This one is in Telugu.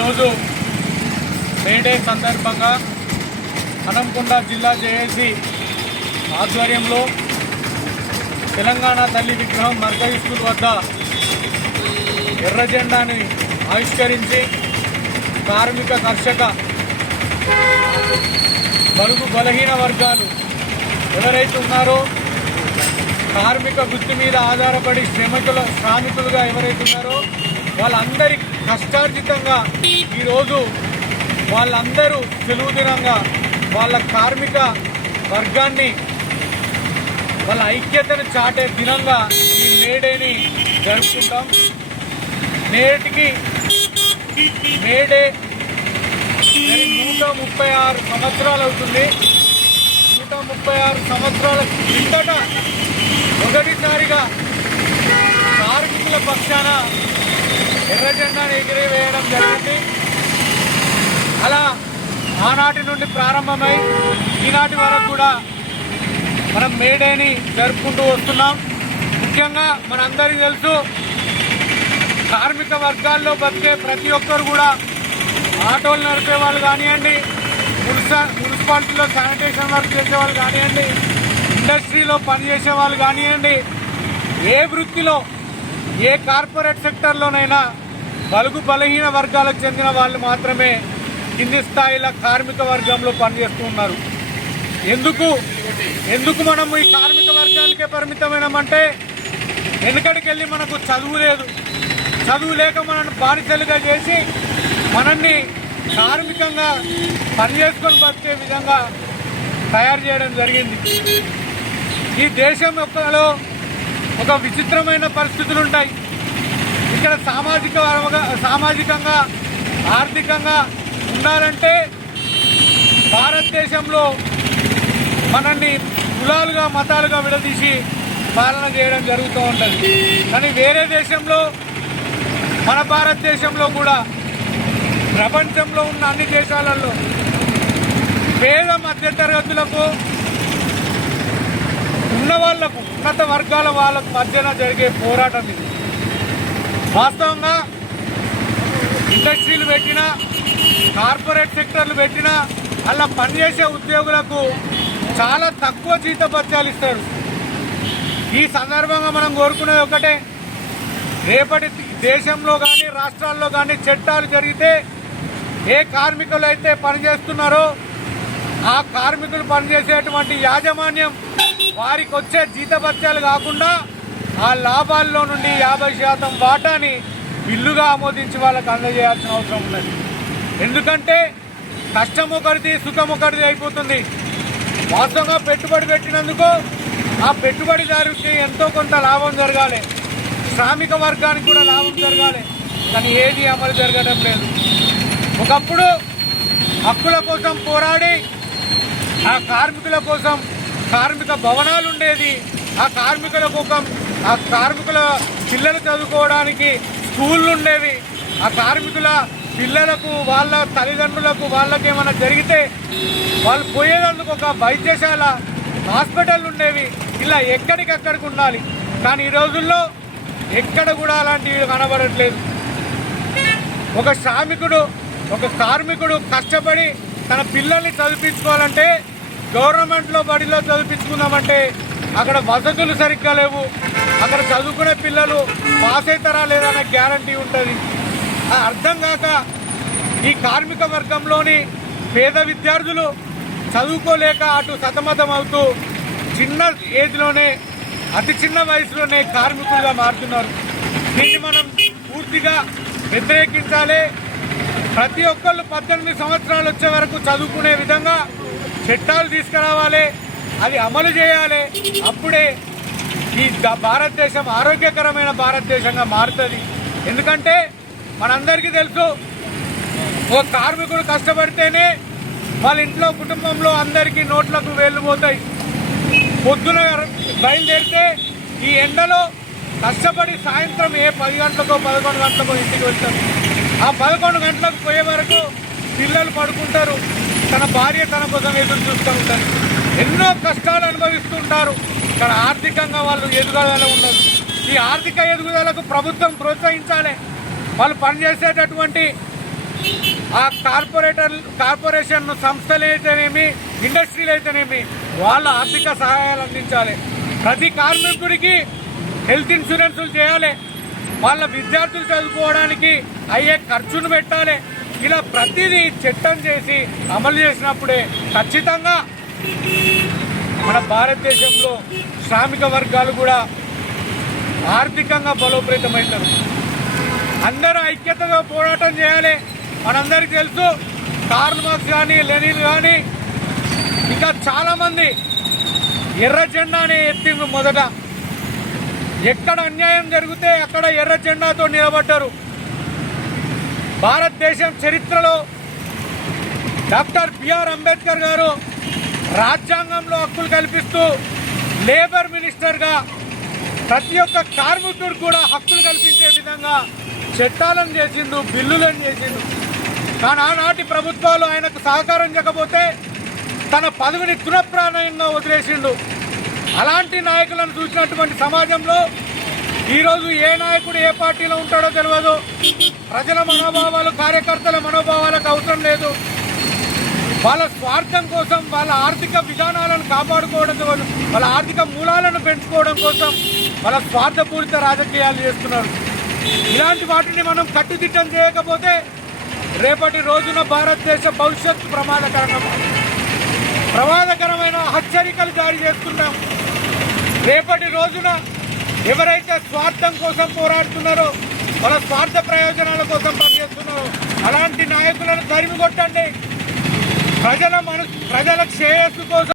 ఈరోజు మేడే సందర్భంగా హనంకొండ జిల్లా జేఏసీ ఆధ్వర్యంలో తెలంగాణ తల్లి విగ్రహం మర్కజీ స్కూల్ వద్ద ఎర్ర జెండాని ఆవిష్కరించి కార్మిక కర్షక బడుగు బలహీన వర్గాలు ఎవరైతే ఉన్నారో కార్మిక వృత్తి మీద ఆధారపడి శ్రామికులుగా ఎవరైతే ఉన్నారో వాళ్ళందరి కష్టార్జితంగా ఈరోజు వాళ్ళందరూ సెలవు దినంగా వాళ్ళ కార్మిక వర్గాన్ని వాళ్ళ ఐక్యతను చాటే దినంగా ఈ మేడేని జరుపుకుంటాం. నేటికి మేడే 136 సంవత్సరాలు అవుతుంది. 136 సంవత్సరాల క్రిందట మొదటిసారిగా కార్మికుల పక్షాన ఎర్ర జెండాను ఎగిరివేయడం జరిగింది. అలా ఆనాటి నుండి ప్రారంభమై ఈనాటి వరకు కూడా మనం మేడేని జరుపుకుంటూ వస్తున్నాం. ముఖ్యంగా మనందరికీ తెలుసు, కార్మిక వర్గాల్లో బతికే ప్రతి ఒక్కరు కూడా ఆటోలు నడిపే వాళ్ళు కానివ్వండి, మున్సిపాలిటీలో శానిటేషన్ వర్క్ చేసే వాళ్ళు కానివ్వండి, ఇండస్ట్రీలో పనిచేసే వాళ్ళు కానివ్వండి, ఏ వృత్తిలో ఏ కార్పొరేట్ సెక్టర్లోనైనా బలుగు బలహీన వర్గాలకు చెందిన వాళ్ళు మాత్రమే కింది స్థాయిల కార్మిక వర్గంలో పనిచేస్తూ ఉన్నారు. ఎందుకు మనం ఈ కార్మిక వర్గానికే పరిమితమైనామంటే, వెనుకడికి వెళ్ళి మనకు చదువు లేదు. చదువు లేక మనల్ని బానిసలుగా చేసి మనల్ని కార్మికంగా పనిచేసుకొని బతికే విధంగా తయారు చేయడం జరిగింది. ఈ దేశం యొక్కలో ఒక విచిత్రమైన పరిస్థితులు ఉంటాయి. ఇక్కడ సామాజికంగా ఆర్థికంగా ఉండాలంటే భారతదేశంలో మనల్ని కులాలుగా మతాలుగా విడదీసి పాలన చేయడం జరుగుతూ ఉంటుంది. కానీ వేరే దేశంలో, మన భారతదేశంలో కూడా ప్రపంచంలో ఉన్న అన్ని దేశాలలో పేద మధ్యతరగతులకు ఉన్నవాళ్లకు ఉన్నత వర్గాల వాళ్ళకు మధ్యన జరిగే పోరాటం ఇది. వాస్తవంగా ఇండస్ట్రీలు పెట్టినా, కార్పొరేట్ సెక్టర్లు పెట్టినా అలా పనిచేసే ఉద్యోగులకు చాలా తక్కువ జీతభత్యాలు ఇస్తారు. ఈ సందర్భంగా మనం కోరుకునేది ఒకటే, రేపటి దేశంలో కానీ రాష్ట్రాల్లో కానీ చట్టాలు జరిగితే ఏ కార్మికులు అయితే పనిచేస్తున్నారో ఆ కార్మికులు పనిచేసేటువంటి యాజమాన్యం వారికి వచ్చే జీతభత్యాలు కాకుండా ఆ లాభాల్లో నుండి 50% వాటాని బిల్లుగా ఆమోదించి వాళ్ళకు అందజేయాల్సిన అవసరం ఉన్నది. ఎందుకంటే కష్టం ఒకరిది, సుఖం ఒకరిది అయిపోతుంది. వాస్తవంగా పెట్టుబడి పెట్టినందుకు ఆ పెట్టుబడిదారుకి ఎంతో కొంత లాభం జరగాలి, శ్రామిక వర్గానికి కూడా లాభం జరగాలి. కానీ ఏది అమలు జరగడం లేదు. ఒకప్పుడు హక్కుల కోసం పోరాడి ఆ కార్మికుల కోసం కార్మిక భవనాలు ఉండేది. ఆ కార్మికుల పిల్లలు చదువుకోవడానికి స్కూళ్ళు ఉండేవి. ఆ కార్మికుల పిల్లలకు వాళ్ళ తల్లిదండ్రులకు వాళ్ళకేమైనా జరిగితే వాళ్ళు పోయేందుకు ఒక వైద్యశాల, హాస్పిటల్ ఉండేవి. ఇలా ఎక్కడికక్కడికి ఉండాలి. కానీ ఈ రోజుల్లో ఎక్కడ కూడా అలాంటివి కనబడట్లేదు. ఒక శ్రామికుడు, ఒక కార్మికుడు కష్టపడి తన పిల్లల్ని చదివించుకోవాలంటే గవర్నమెంట్లో బడిలో చదివించుకుందామంటే అక్కడ వసతులు సరిగ్గా లేవు. అక్కడ చదువుకునే పిల్లలు పాస్ అవుతారా లేదన్న గ్యారంటీ ఉంటుంది. అర్థం కాక ఈ కార్మిక వర్గంలోని పేద విద్యార్థులు చదువుకోలేక అటు సతమతం అవుతూ చిన్న ఏజ్లోనే, అతి చిన్న వయసులోనే కార్మికులుగా మారుతున్నారు. దీన్ని మనం పూర్తిగా వ్యతిరేకించాలి. ప్రతి ఒక్కళ్ళు 18 సంవత్సరాలు వచ్చే వరకు చదువుకునే విధంగా చట్టాలు తీసుకురావాలి, అది అమలు చేయాలి. అప్పుడే ఈ భారతదేశం ఆరోగ్యకరమైన భారతదేశంగా మారుతుంది. ఎందుకంటే మనందరికీ తెలుసు, ఒక కార్మికుడు కష్టపడితేనే వాళ్ళ ఇంట్లో కుటుంబంలో అందరికీ నోట్లకు వేళ్ళు పోతాయి. పొద్దున బయలుదేరితే ఈ ఎండలో కష్టపడి సాయంత్రం 10 గంటలకో 11 గంటలకో ఇంటికి వెళ్తారు. ఆ 11 గంటలకు పోయే వరకు పిల్లలు పడుకుంటారు, తన భార్య తన కోసం ఎదురు చూస్తూ ఉంటారు. ఎన్నో కష్టాలు అనుభవిస్తుంటారు. కానీ ఆర్థికంగా వాళ్ళు ఎదుగుదల ఉండదు. ఈ ఆర్థిక ఎదుగుదలకు ప్రభుత్వం ప్రోత్సహించాలి. వాళ్ళు పనిచేసేటటువంటి ఆ కార్పొరేషన్ సంస్థలు అయితేనేమి, ఇండస్ట్రీలు అయితేనేమి వాళ్ళ ఆర్థిక సహాయాలు అందించాలి. ప్రతి కార్మికుడికి హెల్త్ ఇన్సూరెన్సులు చేయాలి. వాళ్ళ విద్యార్థులు చదువుకోవడానికి అయ్యే ఖర్చును పెట్టాలి. ఇలా ప్రతిదీ చట్టం చేసి అమలు చేసినప్పుడే ఖచ్చితంగా మన భారతదేశంలో శ్రామిక వర్గాలు కూడా ఆర్థికంగా బలోపేతమవుతారు. అందరూ ఐక్యతగా పోరాటం చేయాలి. మనందరికీ తెలుసు, కార్ల్ మార్క్స్ కానీ, లెనిన్ కానీ ఇంకా చాలామంది ఎర్ర జెండానే ఎత్తిండ్రు. మొదట ఎక్కడ అన్యాయం జరిగితే అక్కడ ఎర్ర జెండాతో నిలబడ్డారు. భారతదేశం చరిత్రలో డాక్టర్ బిఆర్ అంబేద్కర్ గారు రాజ్యాంగంలో హక్కులు కల్పిస్తూ లేబర్ మినిస్టర్గా ప్రతి ఒక్క కార్మికుడు కూడా హక్కులు కల్పించే విధంగా చట్టాలను చేసిండు, బిల్లులను చేసిండు. కానీ ఆనాటి ప్రభుత్వాలు ఆయనకు సహకారం చేయకపోతే తన పదవిని తృణప్రాయంగా వదిలేసిండు. అలాంటి నాయకులను చూసినటువంటి సమాజంలో ఈరోజు ఏ నాయకుడు ఏ పార్టీలో ఉంటాడో తెలియదు. ప్రజల మనోభావాలు, కార్యకర్తల మనోభావాలకు అవసరం లేదు. వాళ్ళ స్వార్థం కోసం, వాళ్ళ ఆర్థిక విధానాలను కాపాడుకోవడం కోసం, వాళ్ళ ఆర్థిక మూలాలను పెంచుకోవడం కోసం వాళ్ళ స్వార్థపూరిత రాజకీయాలు చేస్తున్నారు. ఇలాంటి వాటిని మనం కట్టుదిట్టం చేయకపోతే రేపటి రోజున భారతదేశ భవిష్యత్తు ప్రమాదకరమైన హెచ్చరికలు జారీ చేస్తున్నాం. రేపటి రోజున ఎవరైతే స్వార్థం కోసం పోరాడుతున్నారో, వాళ్ళ స్వార్థ ప్రయోజనాల కోసం పనిచేస్తున్నారో అలాంటి నాయకులను తరిమి కొట్టండి. ప్రజల శ్రేయస్సు కోసం